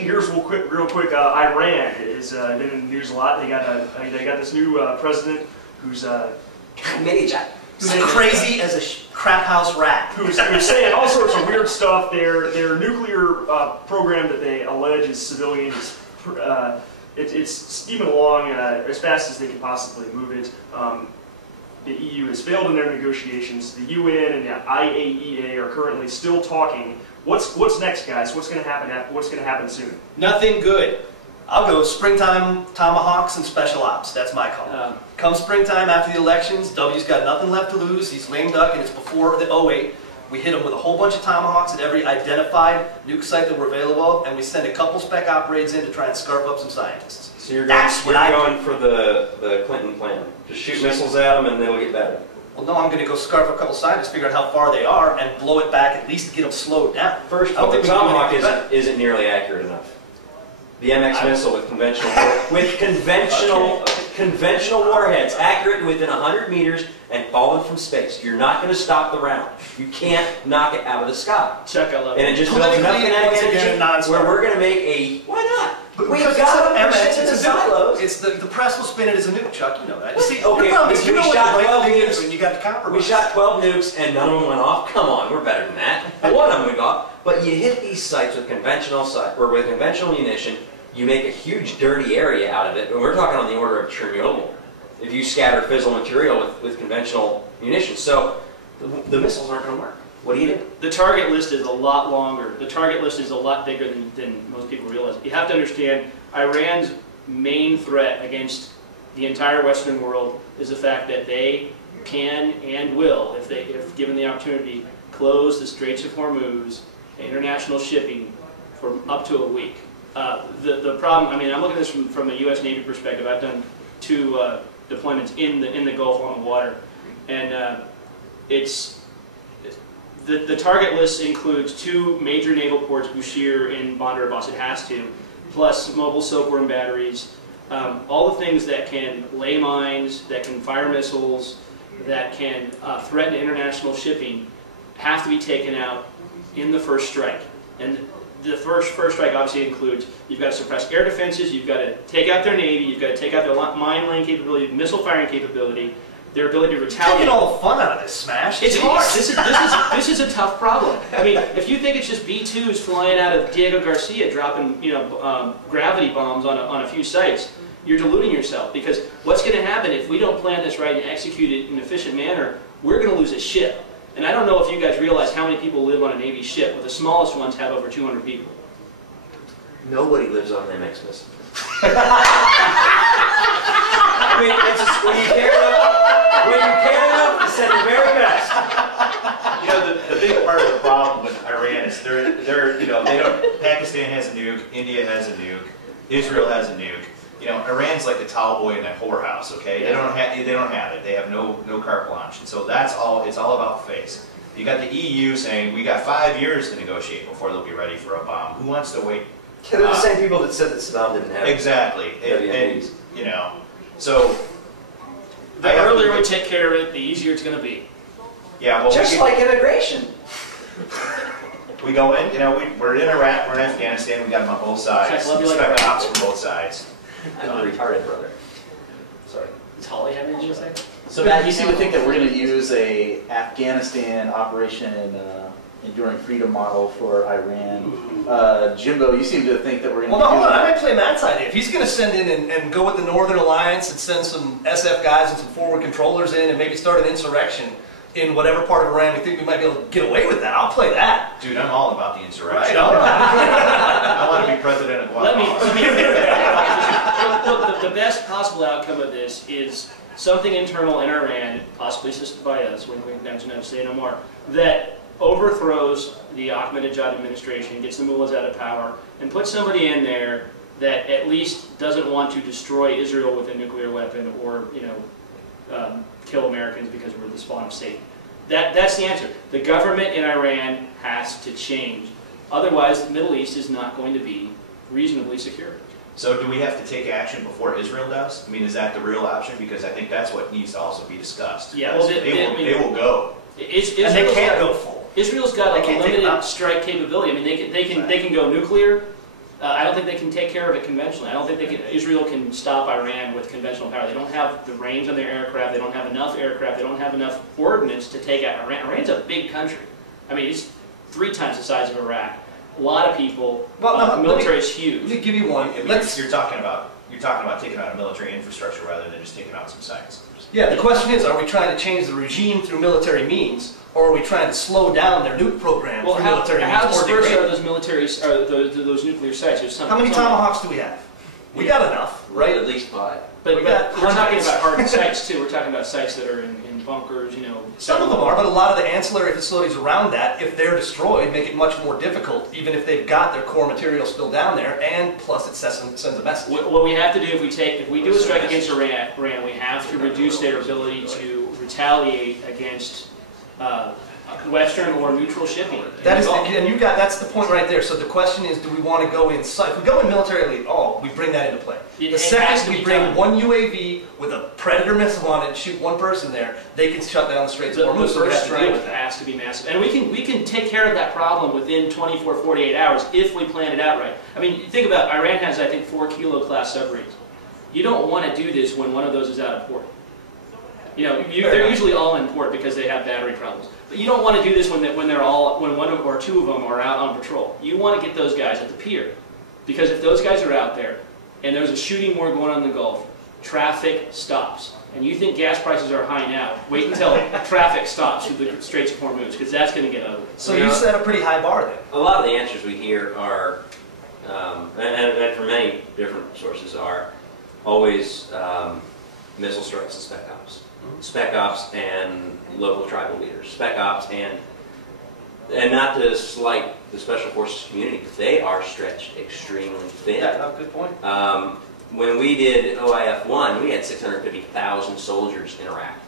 Here's real quick. Iran has been in the news a lot. They got this new president who's crazy as a crap house rat. Who's saying all sorts of weird stuff. Their nuclear program that they allege is civilian. It's steaming along as fast as they can possibly move it. The EU has failed in their negotiations. The UN and the IAEA are currently still talking. What's next, guys? What's going to happen? What's going to happen soon? Nothing good. I'll go springtime tomahawks and special ops. That's my call. Come springtime after the elections, W's got nothing left to lose. He's lame duck, and it's before the 08. We hit him with a whole bunch of tomahawks at every identified nuke site that were available, and we send a couple spec operades in to try and scarf up some scientists. So you're going for the Clinton plan. Just shoot missiles at them, and they'll get better. Well, no, I'm going to go scarf a couple scientists, figure out how far they are, and blow it back, at least to get them slowed down. First of all, the Tomahawk isn't nearly accurate enough. The MX missile with conventional warheads, accurate within 100 meters and falling from space. You're not going to stop the round. You can't knock it out of the sky. Chuck, I love it. And it just builds enough kinetic energy where we're going to make a... Why not? We've got to push it in the silos. It's the press will spin it as a nuke, Chuck. You know that. You see, okay, your problem is you know what the right thing is nukes, when you got to compromise. We shot 12 nukes and none of them went off. Come on, we're better than that. One of them went off. But you hit these sites with conventional munition. You make a huge dirty area out of it, and we're talking on the order of Chernobyl if you scatter fissile material with conventional munitions. So the missiles aren't going to work. What do you do? The target list is a lot longer. The target list is a lot bigger than most people realize. You have to understand, Iran's main threat against the entire Western world is the fact that they can and will, if given the opportunity, close the Straits of Hormuz, international shipping, for up to a week. The problem, I mean, I'm looking at this from a U.S. Navy perspective. I've done 2 deployments in the Gulf on the water, and the target list includes 2 major naval ports, Bushehr and Bandar Abbas. It has to, plus mobile silkworm batteries, all the things that can lay mines, that can fire missiles, that can threaten international shipping, have to be taken out in the first strike. And the first strike obviously includes, you've got to suppress air defenses, you've got to take out their navy, you've got to take out their mine laying capability, missile firing capability, their ability to retaliate. Taking all the fun out of this, Smash. It's hard. This is a tough problem. I mean, if you think it's just B-2s flying out of Diego Garcia dropping gravity bombs on a few sites, you're deluding yourself, because what's going to happen if we don't plan this right and execute it in an efficient manner, we're going to lose a ship. And I don't know if you guys realize how many people live on a Navy ship, but the smallest ones have over 200 people. Nobody lives on an MX missile. I mean, it's just, when you care enough to send the very best. You know, the big part of the problem with Iran is Pakistan has a nuke, India has a nuke, Israel has a nuke. You know, Iran's like a towel boy in a whorehouse. Okay, they don't have it. They have no carte blanche, and so that's all. It's all about face. You got the EU saying we got 5 years to negotiate before they'll be ready for a bomb. Who wants to wait? Yeah, they're the same people that said that Saddam didn't have it. Exactly. And you know, so the earlier we take care of it, the easier it's going to be. Yeah, well, just like immigration. We go in. You know, we're in Iraq. We're in Afghanistan. We got them on both sides. Spec ops from both sides. I'm a retarded brother. Sorry. Does Holly have anything to say? So Matt, you seem to think that we're going to use a Afghanistan Operation Enduring Freedom model for Iran. Jimbo, you seem to think that we're going to. Well, no, hold on. I might play Matt's idea. If he's going to send in and go with the Northern Alliance and send some SF guys and some forward controllers in and maybe start an insurrection in whatever part of Iran we think we might be able to get away with that, I'll play that. Dude, I'm all about the insurrection. Right, all right. I want to be president of Guatemala. Look, the best possible outcome of this is something internal in Iran, possibly assisted by us, when we never say no more, that overthrows the Ahmadinejad administration, gets the mullahs out of power, and puts somebody in there that at least doesn't want to destroy Israel with a nuclear weapon or, kill Americans because we're the spawn of Satan. That's the answer. The government in Iran has to change. Otherwise, the Middle East is not going to be reasonably secure. So do we have to take action before Israel does? I mean, is that the real option? Because I think that's what needs to also be discussed. Yeah, well, they will go. And they can't go full. Israel's got a limited strike capability. I mean, they can go nuclear, I don't think they can take care of it conventionally. I don't think Israel can stop Iran with conventional power. They don't have the range on their aircraft. They don't have enough aircraft. They don't have enough ordnance to take out Iran. Iran's a big country. I mean, it's 3 times the size of Iraq. A lot of people. Well, the military is huge. Let me give you one. You're talking about taking out a military infrastructure rather than just taking out some sites. Yeah, the question is, are we trying to change the regime through military means, or are we trying to slow down their nuke program through military means? How or dispersed degrade are it? those military, those nuclear sites? How many Tomahawks do we have? We got enough, right? At least 5. But We we're got talking hundreds. about hardened sites too. We're talking about sites that are in bunkers, you know. Some of them are, but a lot of the ancillary facilities around that, if they're destroyed, make it much more difficult, even if they've got their core material still down there, and plus it sends a message. What we have to do if we do a strike against Iran, we have to reduce their ability to retaliate against Western or neutral shipping. That's the point right there. So the question is, do we want to go inside? If we go in militarily, we bring that into play. The second we bring one UAV with a Predator missile on it and shoot one person there, they can shut down the Straits of Hormuz. The first strike has to be massive. And we can take care of that problem within 24, 48 hours if we plan it out right. I mean, think about Iran has, I think, 4 kilo class submarines. You don't want to do this when one of those is out of port. You know, they're usually all in port because they have battery problems. But you don't want to do this when one or two of them are out on patrol. You want to get those guys at the pier, because if those guys are out there and there's a shooting war going on in the Gulf, traffic stops. And you think gas prices are high now? Wait until traffic stops through the Straits of Hormuz, because that's going to get ugly. So you set a pretty high bar then. A lot of the answers we hear are, and from many different sources, are always missile strikes and spec ops. Spec ops and local tribal leaders. Spec ops and not to slight the special forces community, but they are stretched extremely thin. Yeah, good point. When we did OIF-1, we had 650,000 soldiers in Iraq.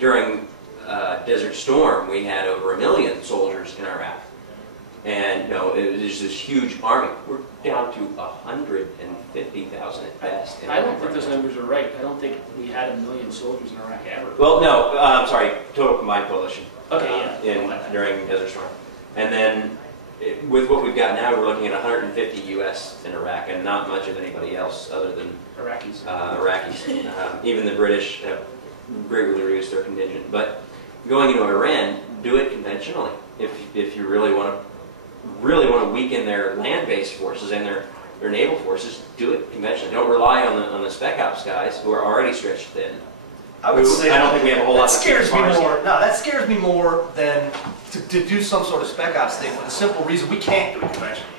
During Desert Storm, we had over 1 million soldiers in Iraq. And it was this huge army. We're down to 150,000 at best. I don't think those numbers are right. I don't think we had 1 million soldiers in Iraq ever. Well, no, I'm sorry, total combined coalition. Okay, During Desert Storm. And then, with what we've got now, we're looking at 150 U.S. in Iraq, and not much of anybody else other than Iraqis. Even the British have greatly reduced their contingent. But going into Iran, do it conventionally. If you really want to weaken their land-based forces and their naval forces, do it conventionally. Don't rely on the spec ops guys who are already stretched thin. I would say I don't think we have a whole lot. That scares me more. No, that scares me more than to do some sort of spec ops thing for the simple reason we can't do it conventionally.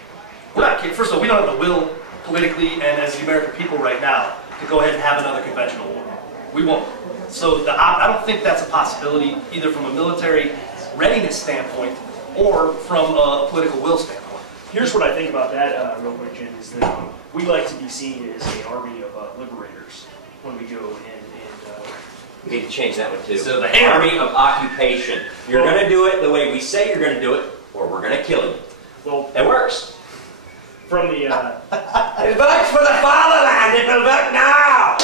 We're not. First of all, we don't have the will politically and as the American people right now to go ahead and have another conventional war. We won't. So I don't think that's a possibility either from a military readiness standpoint or from a political will standpoint. Here's what I think about that real quick, Jim, is that we like to be seen as an army of liberators when we go and We need to change that one too. So the army of occupation. You're going to do it the way we say you're going to do it, or we're going to kill you. well, It works. from the It works for the fatherland. It will work now.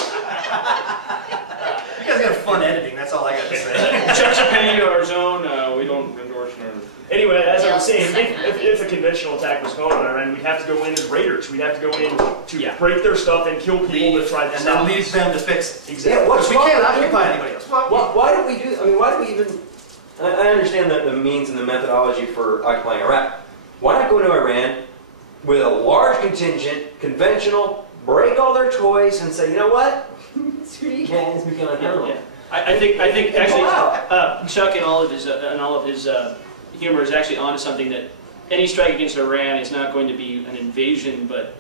You guys got fun editing. That's all I got to say. Chuck Chapin, our zone, we don't endorse her. anyway, as I was saying, if a conventional attack was going on Iran, we'd have to go in as raiders. We'd have to go in to break their stuff and kill people that tried to and stop then leave them to fix it. Exactly. Yeah, what's We wrong can't with occupy doing anybody else. Why do we do? I mean, why do we even? I understand the means and the methodology for occupying Iraq. Why not go into Iran with a large contingent, conventional, break all their toys, and say, you know what? Screw you guys, we're gonna handle it. I think actually Chuck in all of his humor is actually onto something, that any strike against Iran is not going to be an invasion, but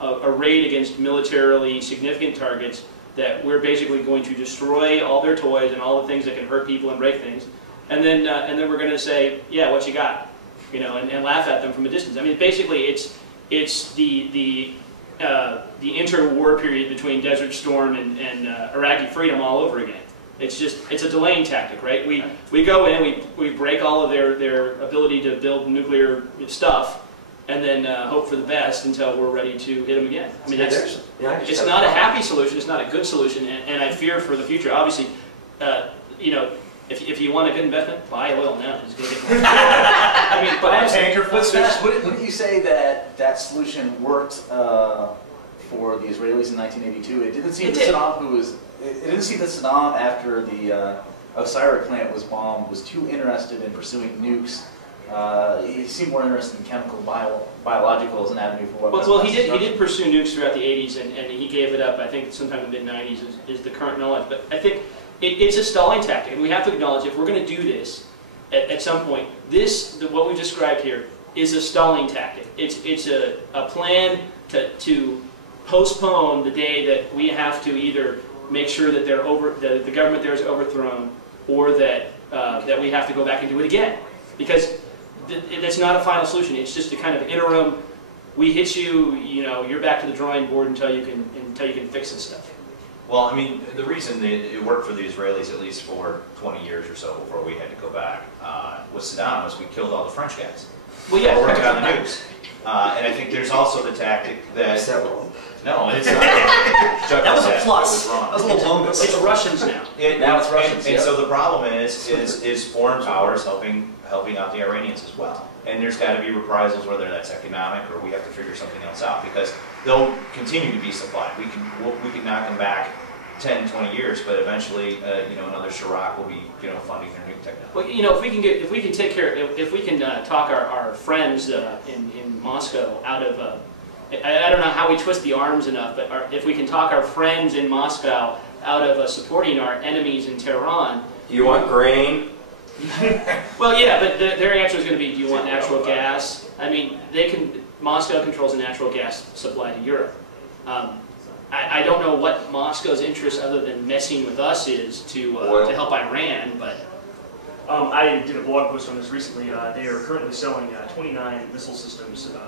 a raid against militarily significant targets that we're basically going to destroy all their toys and all the things that can hurt people and break things, and then we're going to say, yeah, what you got, and laugh at them from a distance. I mean, basically, it's the interwar period between Desert Storm and Iraqi freedom all over again. It's a delaying tactic, right? We go in, we break all of their ability to build nuclear stuff, and then hope for the best until we're ready to hit them again. I mean, it's not a happy solution. It's not a good solution, and I fear for the future. Obviously, If you want a good investment, buy oil now. It's going to get more. I mean, but Wouldn't you say that solution worked for the Israelis in 1982? It didn't seem that Saddam, it didn't seem that Saddam, after the Osiris plant was bombed, was too interested in pursuing nukes. He seemed more interested in biological as an avenue for weapons. Well, he did pursue nukes throughout the 80s, and he gave it up. I think sometime in the mid-90s is the current knowledge. But I think it's a stalling tactic, and we have to acknowledge if we're going to do this at some point, what we've described here is a stalling tactic. It's a plan to postpone the day that we have to either make sure that the government there is overthrown, or that we have to go back and do it again, because that's not a final solution. It's just a kind of interim. We hit you, you're back to the drawing board until you can fix this stuff. Well, I mean, the reason it worked for the Israelis, at least for 20 years or so before we had to go back, with Saddam, was we killed all the French guys. Well, yeah. We're working on the nukes. And I think there's also the tactic that... Is that wrong? No, it's not. That was a plus. It was wrong. That was a little bonus. It's Russians now. Now it's Russians. And so the problem is foreign powers helping out the Iranians as well. And there's got to be reprisals, whether that's economic or we have to figure something else out, because they'll continue to be supplied. We can knock them back 10, 20 years, but eventually, another Chirac will be, funding their nuke technology. Well, if we can talk our friends in Moscow out of, I don't know how we twist the arms enough, but if we can talk our friends in Moscow out of supporting our enemies in Tehran. Do you want grain? Well, yeah, but their answer is going to be, do you want natural gas? I mean, Moscow controls the natural gas supply to Europe. I don't know what Moscow's interest other than messing with us is to help Iran, but... I did a blog post on this recently. They are currently selling 29 missile systems for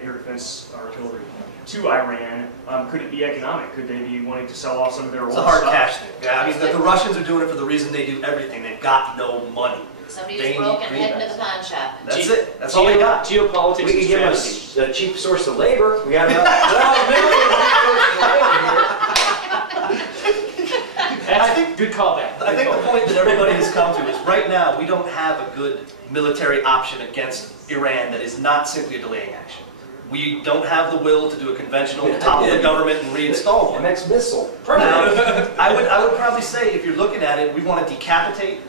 air defense artillery to Iran. Could it be economic? Could they be wanting to sell off some of their old It's a hard stuff? cash thing. Yeah, I mean, the Russians are doing it for the reason they do everything. They've got no money. Somebody who's broke and heading to the pawn shop. That's it. That's all they got. Geopolitics We and can give strategy. us a cheap source of labor. We got I think good callback. I think the point that everybody has come to is right now we don't have a good military option against Iran that is not simply a delaying action. We don't have the will to do a conventional topple the government and reinstall one. next missile. Now, I would probably say if you're looking at it, we want to decapitate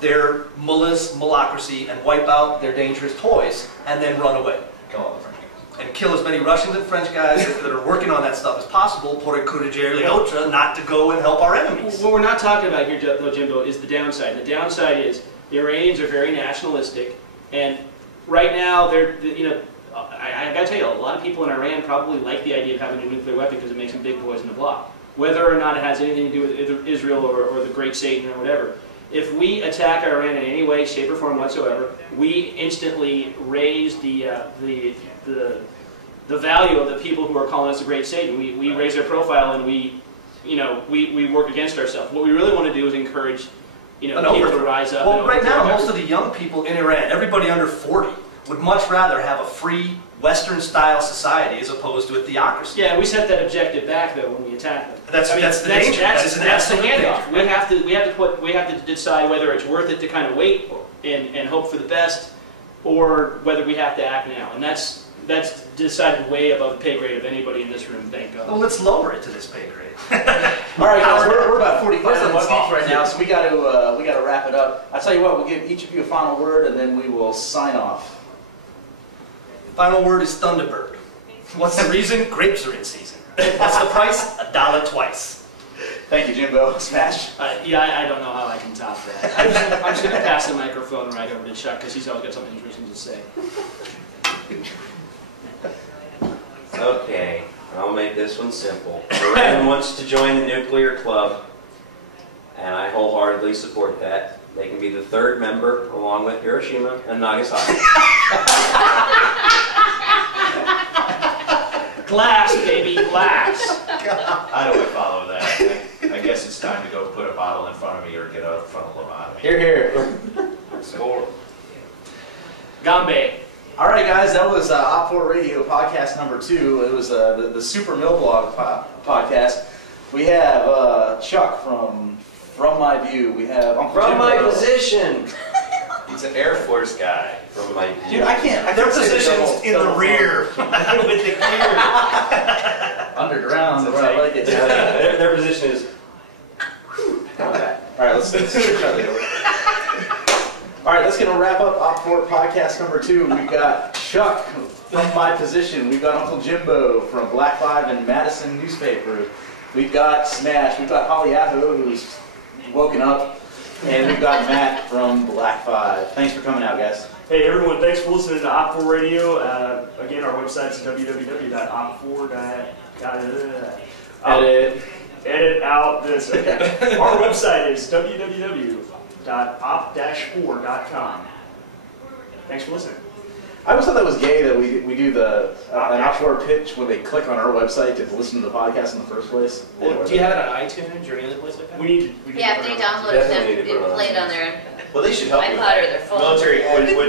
their mullahs, mullocracy, and wipe out their dangerous toys, and then run away. Kill all the French guys. And kill as many Russians and French guys that are working on that stuff as possible, pour encourager l'autre, not to go and help our enemies. What we're not talking about here, though, Jimbo, is the downside. The downside is the Iranians are very nationalistic, and right now I got to tell you, a lot of people in Iran probably like the idea of having a nuclear weapon because it makes them big boys in the block. Whether or not it has anything to do with Israel or the Great Satan or whatever, if we attack Iran in any way, shape, or form whatsoever, we instantly raise the value of the people who are calling us the Great Satan. We raise their profile and we work against ourselves. What we really want to do is encourage people to rise up. Well, right now, most of the young people in Iran, everybody under 40, would much rather have a free Western-style society as opposed to a theocracy. Yeah, we set that objective back though when we attack them. That's the danger. That's the absolute handoff. danger. We have to decide whether it's worth it to kind of wait and hope for the best, or whether we have to act now. And that's decided way above the pay grade of anybody in this room. Thank God. Well, let's lower it to this pay grade. All right, guys, we're about 45 minutes deep right now, so we got to wrap it up. I tell you what, we'll give each of you a final word, and then we will sign off. Final word is Thunderbird. What's the reason? Grapes are in season. What's the price? $1 twice. Thank you, Jimbo. Smash. Yeah, I don't know how I can top that. I'm just going to pass the microphone right over to Chuck because he's always got something interesting to say. Okay, I'll make this one simple. Iran wants to join the nuclear club, and I wholeheartedly support that. They can be the third member, along with Hiroshima and Nagasaki. Glass, baby, glass. How do I follow that? I guess it's time to go put a bottle in front of me or get a frontal lobotomy. Here, here. Score. Gambe. All right, guys, that was Op4 Radio podcast number 2. It was the Super Milblog podcast. We have Chuck from From My View, we have Uncle From Jim my Bro. position. He's an Air Force guy. From my Dude, I can't Their say the position's double- in the double rear with the clear. Underground, where I like it. their position is. Okay. All right, let's try that over. All right, that's going to wrap up Op4 podcast number 2. We've got Chuck from My Position. We've got Uncle Jimbo from Blackfive and Madison newspaper. We've got Smash. We've got Holly Aho, who's woken up. And we've got Matt from Blackfive. Thanks for coming out, guys. Hey everyone, thanks for listening to Op4 Radio. Again, our website's www.op4.com. Edit out this. Okay. Our website is www.op-4.com. Thanks for listening. I always thought that was gay that we do the an Op4 pitch when they click on our website to listen to the podcast in the first place. Well, do you have it on iTunes or any other place like that? We need to Yeah, if they download it, Definitely need to they put it on play it on their Well, they should help you with iPod or that. their phone. Military would